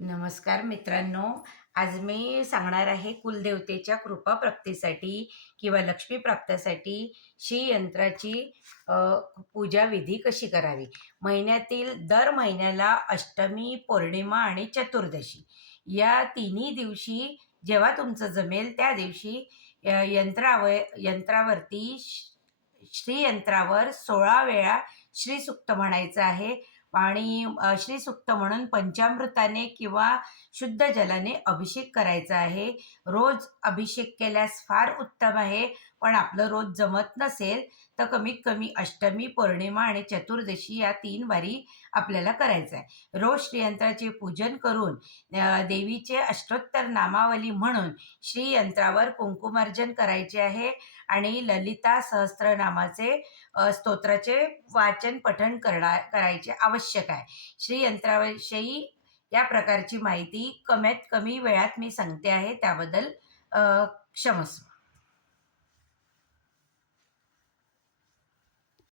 नमस्कार मित्रांनो. आज मी सांगणार आहे कुलदेवतेच्या कृपा प्राप्तीसाठी किंवा लक्ष्मी प्राप्तीसाठी श्रीयंत्राची अ, पूजा विधी कशी करावी. महिन्यातील दर महिन्याला अष्टमी, पौर्णिमा आणि चतुर्दशी या तिन्ही दिवशी जेव्हा तुमचं जमेल त्या दिवशी यंत्रावरती श्रीयंत्रावर 16 वेळा श्रीसूक्त म्हणायचं आहे आणि श्रीसूक्त म्हणून पंचामृताने किंवा शुद्ध जलाने अभिषेक करायचा आहे. रोज अभिषेक केल्यास फार उत्तम आहे, पण आपलं रोज जमत नसेल तर कमीत कमी अष्टमी, पौर्णिमा आणि चतुर्दशी या 3 वारी आपल्याला करायचं आहे. रोज श्रीयंत्राचे पूजन करून देवीचे अष्टोत्तर नामावली म्हणून श्रीयंत्रावर कुंकुमार्जन करायचे आहे आणि ललिता सहस्त्रनामाचे स्तोत्राचे वाचन पठण करायचे आवश्यक आहे. श्रीयंत्राविषयी या प्रकारची माहिती कमीत कमी वेळात मी सांगते आहे, त्याबद्दल क्षमस्व.